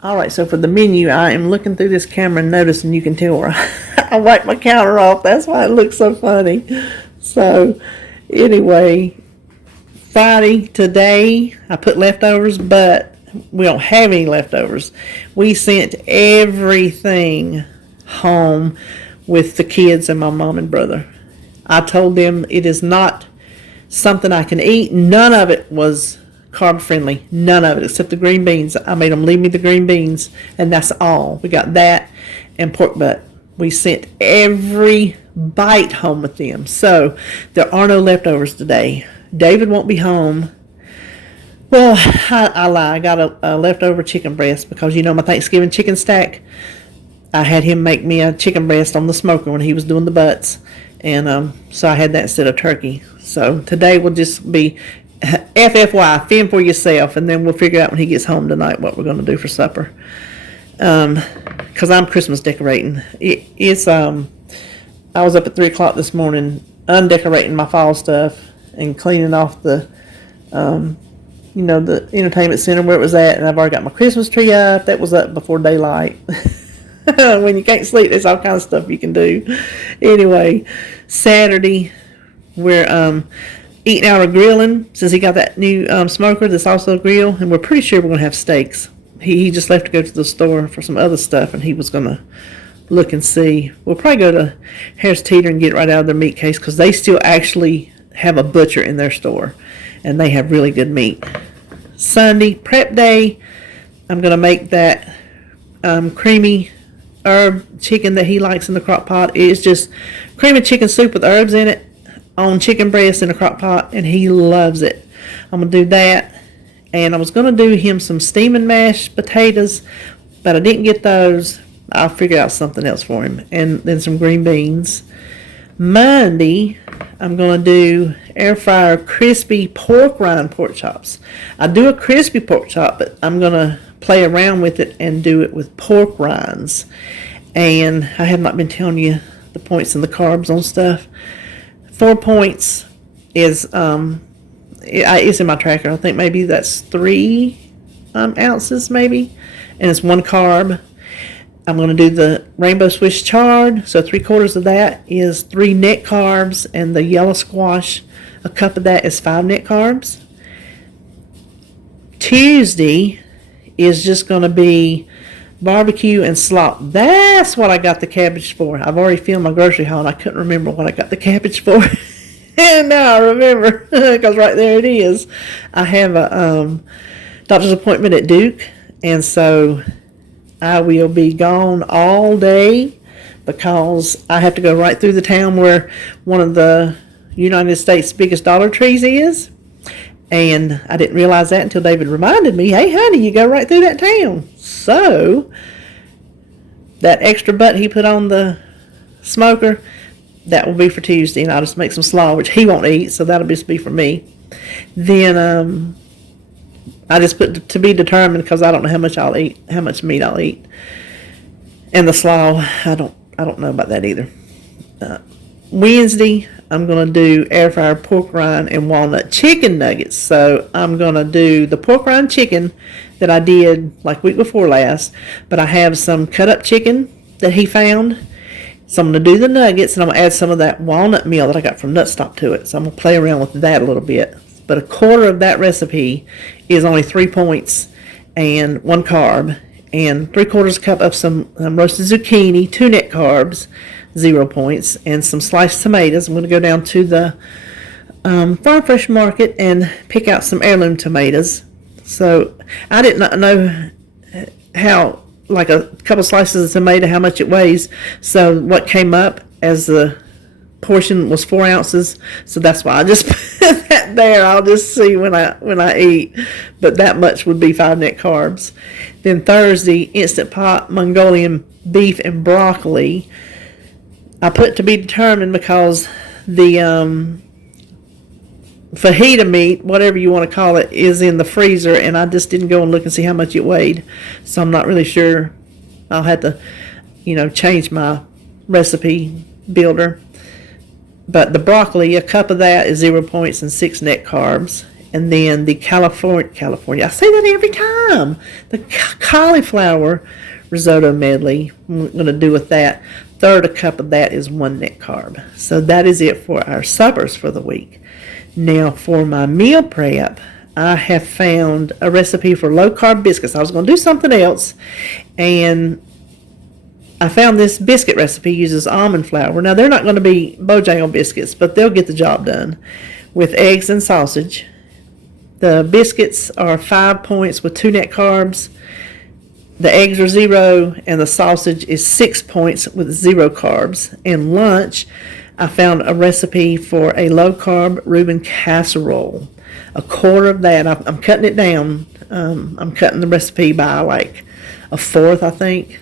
All right, so for the menu, I am looking through this camera and noticing you can tell where I wiped my counter off. That's why it looks so funny. So, anyway, Friday today, I put leftovers, but we don't have any leftovers. We sent everything home with the kids and my mom and brother. I told them it is not something I can eat. None of it was carb friendly. None of it except the green beans. I made them leave me the green beans, and that's all. We got that and pork butt. We sent every bite home with them. So there are no leftovers today. David won't be home. Well, I lie. I got a leftover chicken breast because, you know, my Thanksgiving chicken stack, I had him make me a chicken breast on the smoker when he was doing the butts. And so I had that instead of turkey. So today will just be FFY, fend for yourself, and then we'll figure out when he gets home tonight what we're going to do for supper. Because I'm Christmas decorating. I was up at 3 o'clock this morning undecorating my fall stuff and cleaning off the the entertainment center where it was at, and I've already got my Christmas tree up. That was up before daylight. When you can't sleep, there's all kinds of stuff you can do. Anyway, Saturday, we're eating out of grilling since he got that new smoker that's also a grill, and we're pretty sure we're going to have steaks. He just left to go to the store for some other stuff, and he was going to look and see. We'll probably go to Harris Teeter and get it right out of their meat case because they still actually have a butcher in their store, and they have really good meat. Sunday, prep day, I'm going to make that creamy herb chicken that he likes in the crock pot. It's just creamy chicken soup with herbs in it on chicken breast in a crock pot, and he loves it. I'm going to do that. And I was going to do him some steaming mashed potatoes, but I didn't get those. I'll figure out something else for him. And then some green beans. Monday, I'm going to do air fryer crispy pork rind pork chops. I do a crispy pork chop, but I'm going to play around with it and do it with pork rinds. And I have not been telling you the points and the carbs on stuff. 4 points is it's in my tracker. I think maybe that's 3 ounces maybe, and it's 1 carb. I'm going to do the rainbow Swiss chard, so 3/4 of that is 3 net carbs, and the yellow squash, a cup of that is 5 net carbs. Tuesday is just going to be barbecue and slop. That's what I got the cabbage for. I've already filled my grocery haul, and I couldn't remember what I got the cabbage for. And now I remember, because right there it is. I have a doctor's appointment at Duke, and so I will be gone all day because I have to go right through the town where one of the United States' biggest Dollar Trees is. And I didn't realize that until David reminded me, hey, honey, you go right through that town. So that extra butt he put on the smoker, that will be for Tuesday, and I'll just make some slaw, which he won't eat, so that'll just be for me. Then I just put to be determined because I don't know how much I'll eat, how much meat I'll eat. And the slaw, I don't know about that either. Wednesday, I'm going to do air fryer pork rind and walnut chicken nuggets. So I'm going to do the pork rind chicken that I did like week before last, but I have some cut up chicken that he found. So I'm going to do the nuggets, and I'm going to add some of that walnut meal that I got from Nutstop to it. So I'm going to play around with that a little bit. But 1/4 of that recipe is only 3 points and 1 carb, and 3/4 cup of some roasted zucchini, 2 net carbs, 0 points, and some sliced tomatoes. I'm going to go down to the Farm Fresh Market and pick out some heirloom tomatoes. So I did not know how, like a couple slices of tomato, how much it weighs. So what came up as the portion was 4 ounces. So that's why I just put that there. I'll just see when I eat. But that much would be 5 net carbs. Then Thursday, Instant Pot Mongolian beef and broccoli. I put to be determined because the fajita meat, whatever you want to call it, is in the freezer, and I just didn't go and look and see how much it weighed. So I'm not really sure. I'll have to, change my recipe builder. But the broccoli, a cup of that is 0 points and 6 net carbs. And then the California, I say that every time. The cauliflower risotto medley, I'm going to do with that. Third a cup of that is 1 net carb. So that is it for our suppers for the week. Now for my meal prep, I have found a recipe for low carb biscuits. I was going to do something else, and I found this biscuit recipe uses almond flour. Now they're not going to be Bojangles biscuits, but they'll get the job done with eggs and sausage. The biscuits are 5 points with 2 net carbs. The eggs are 0, and the sausage is 6 points with 0 carbs. And lunch, I found a recipe for a low-carb Reuben casserole. A quarter of that, I'm cutting it down. I'm cutting the recipe by like a fourth, I think.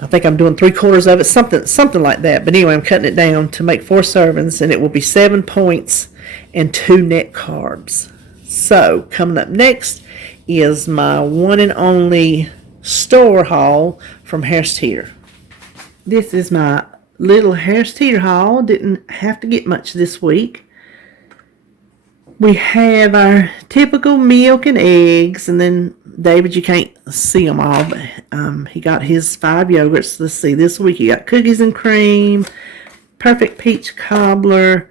I think I'm doing 3/4 of it, something like that. But anyway, I'm cutting it down to make 4 servings, and it will be 7 points and 2 net carbs. So, coming up next is my one and only store haul from Harris Teeter. This is my little Harris Teeter haul. Didn't have to get much this week. We have our typical milk and eggs, and then David, you can't see them all, but he got his 5 yogurts. Let's see, this week he got cookies and cream, perfect peach cobbler,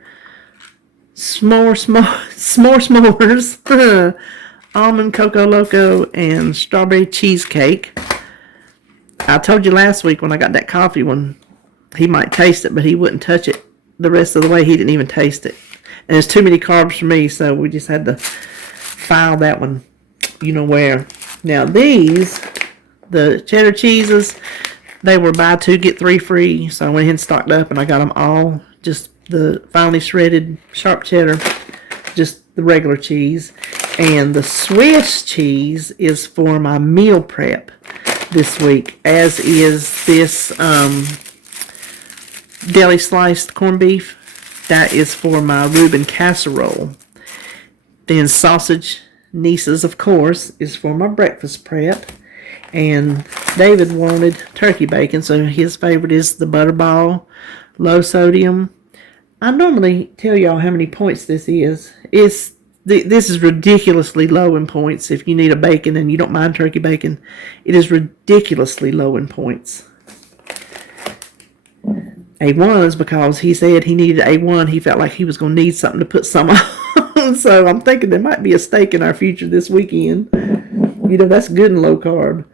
s'mores, almond cocoa loco, and strawberry cheesecake. I told you last week when I got that coffee one, he might taste it, but he wouldn't touch it the rest of the way. He didn't even taste it. And there's too many carbs for me, so we just had to file that one, you know where. Now these, the cheddar cheeses, they were buy 2, get 3 free. So I went ahead and stocked up, and I got them all. Just the finely shredded sharp cheddar, just the regular cheese. And the Swiss cheese is for my meal prep this week, as is this deli sliced corned beef. That is for my Reuben casserole. Then sausage nieces, of course, is for my breakfast prep. And David wanted turkey bacon, so his favorite is the Butterball, low sodium. I normally tell y'all how many points this is. This is ridiculously low in points. If you need a bacon and you don't mind turkey bacon, it is ridiculously low in points. A1s because he said he needed A1. He felt like he was going to need something to put some on. So I'm thinking there might be a steak in our future this weekend. You know, that's good and low carb.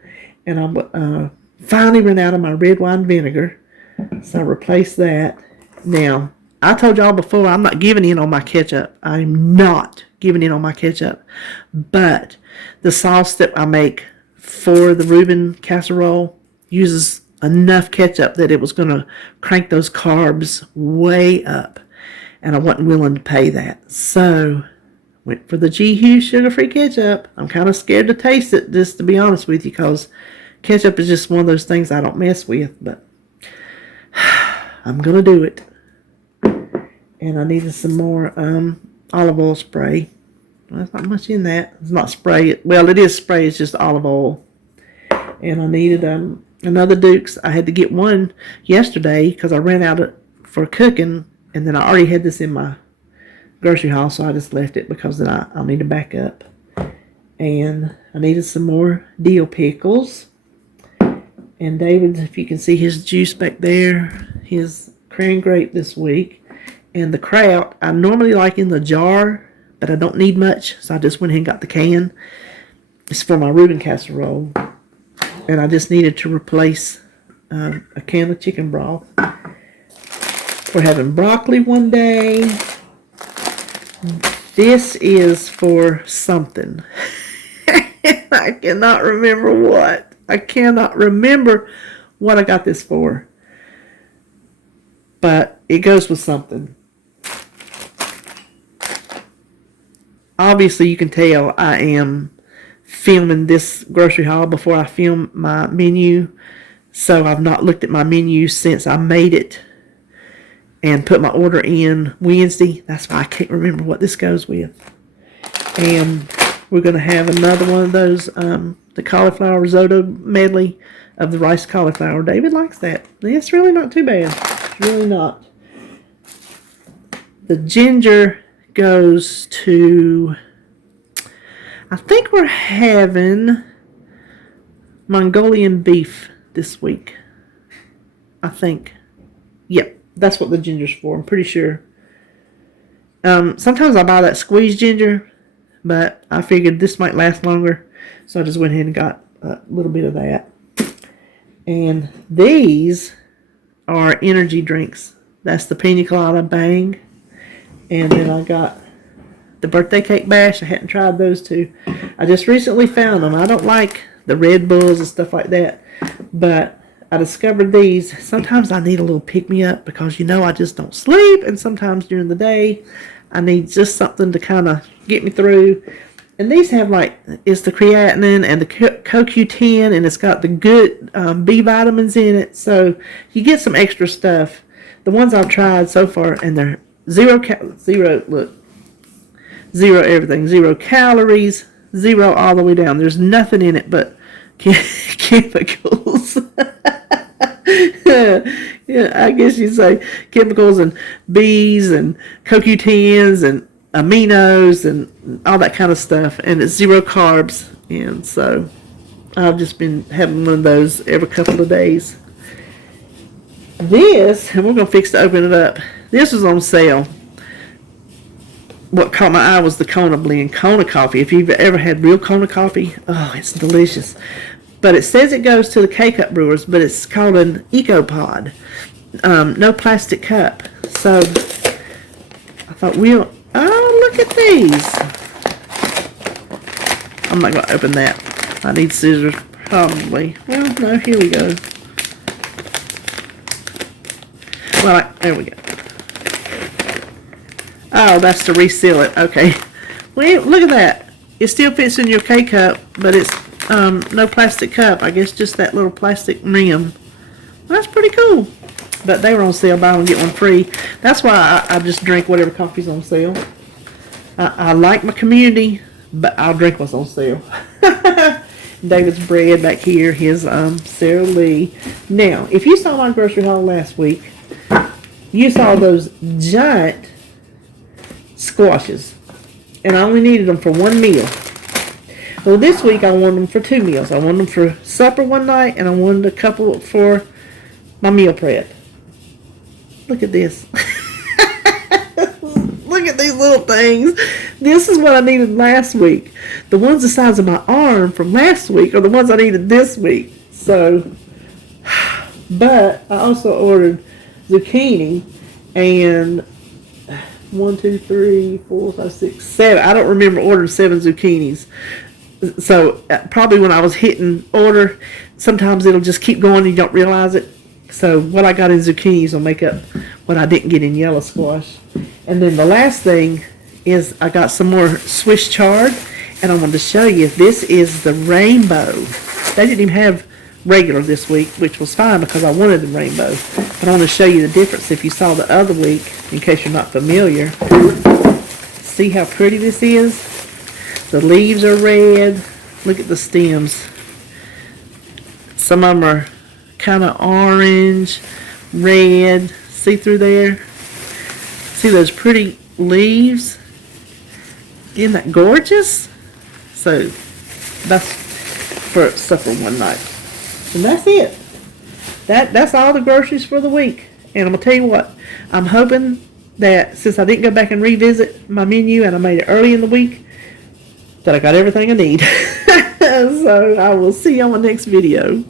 And I finally ran out of my red wine vinegar. So I replaced that. Now, I told y'all before, I'm not giving in on my ketchup. I'm not giving in on my ketchup. But the sauce that I make for the Reuben casserole uses enough ketchup that it was going to crank those carbs way up, and I wasn't willing to pay that, so went for the G. Hughes sugar-free ketchup. I'm kind of scared to taste it, just to be honest with you, because ketchup is just one of those things I don't mess with, but I'm going to do it. And I needed some more olive oil spray. Well, there's not much in that. It's not spray. Well, it is spray. It's just olive oil. And I needed another Duke's. I had to get one yesterday because I ran out for cooking, and then I already had this in my grocery haul, so I just left it because then I'll need to back up. And I needed some more dill pickles. And David, if you can see his juice back there, his cran grape this week. And the kraut, I normally like in the jar, but I don't need much, so I just went ahead and got the can. It's for my Reuben casserole. And I just needed to replace a can of chicken broth. We're having broccoli one day. This is for something. I cannot remember what. I cannot remember what I got this for. But it goes with something. Obviously, you can tell I am filming this grocery haul before I film my menu. So I've not looked at my menu since I made it and put my order in Wednesday. That's why I can't remember what this goes with. And we're going to have another one of those, the cauliflower risotto medley of the rice cauliflower. David likes that. It's really not too bad. It's really not. The ginger goes to, I think we're having Mongolian beef this week. I think. Yep, that's what the ginger's for. I'm pretty sure. Sometimes I buy that squeezed ginger, but I figured this might last longer, so I just went ahead and got a little bit of that. And these are energy drinks. That's the Pina Colada Bang. And then I got the Birthday Cake Bash. I hadn't tried those two. I just recently found them. I don't like the Red Bulls and stuff like that, but I discovered these. Sometimes I need a little pick-me-up because, I just don't sleep, and sometimes during the day I need just something to kind of get me through. And these have it's the creatinine and the CoQ10, and it's got the good B vitamins in it, so you get some extra stuff. The ones I've tried so far, and they're zero everything, 0 calories, 0 all the way down. There's nothing in it but chemicals. Yeah, I guess you'd say chemicals and B's and CoQ10s and aminos and all that kind of stuff, and it's 0 carbs. And so I've just been having one of those every couple of days. This, and we're going to fix to open it up. This was on sale. What caught my eye was the Kona blend, Kona coffee. If you've ever had real Kona coffee, oh, it's delicious. But it says it goes to the K-Cup brewers, but it's called an EcoPod. No plastic cup. So I thought, oh, look at these. I'm not going to open that. I need scissors, probably. Well, no, here we go. Well, there we go. Oh, that's to reseal it. Okay. Well, look at that. It still fits in your K-Cup, but it's no plastic cup. I guess just that little plastic rim. Well, that's pretty cool. But they were on sale. Buy one, get one free. That's why I just drink whatever coffee's on sale. I like my community, but I'll drink what's on sale. David's bread back here. His Sara Lee. Now, if you saw my grocery haul last week, you saw those giant squashes, and I only needed them for one meal. Well, this week I wanted them for 2 meals. I wanted them for supper one night, and I wanted a couple for my meal prep. Look at this. Look at these little things. This is what I needed last week. The ones the size of my arm from last week are the ones I needed this week. So, but I also ordered zucchini and 1, 2, 3, 4, 5, 6, 7. I don't remember ordering 7 zucchinis. So probably when I was hitting order, sometimes it'll just keep going and you don't realize it. So what I got in zucchinis will make up what I didn't get in yellow squash. And then the last thing is I got some more Swiss chard, and I wanted to show you. This is the rainbow. They didn't even have regular this week, which was fine because I wanted the rainbow. But I want to show you the difference if you saw the other week, in case you're not familiar. See how pretty this is? The leaves are red. Look at the stems. Some of them are kind of orange, red. See through there? See those pretty leaves? Isn't that gorgeous? So that's for supper one night. And that's it. That's all the groceries for the week. And I'm going to tell you what, I'm hoping that since I didn't go back and revisit my menu and I made it early in the week, that I got everything I need. So I will see you on my next video.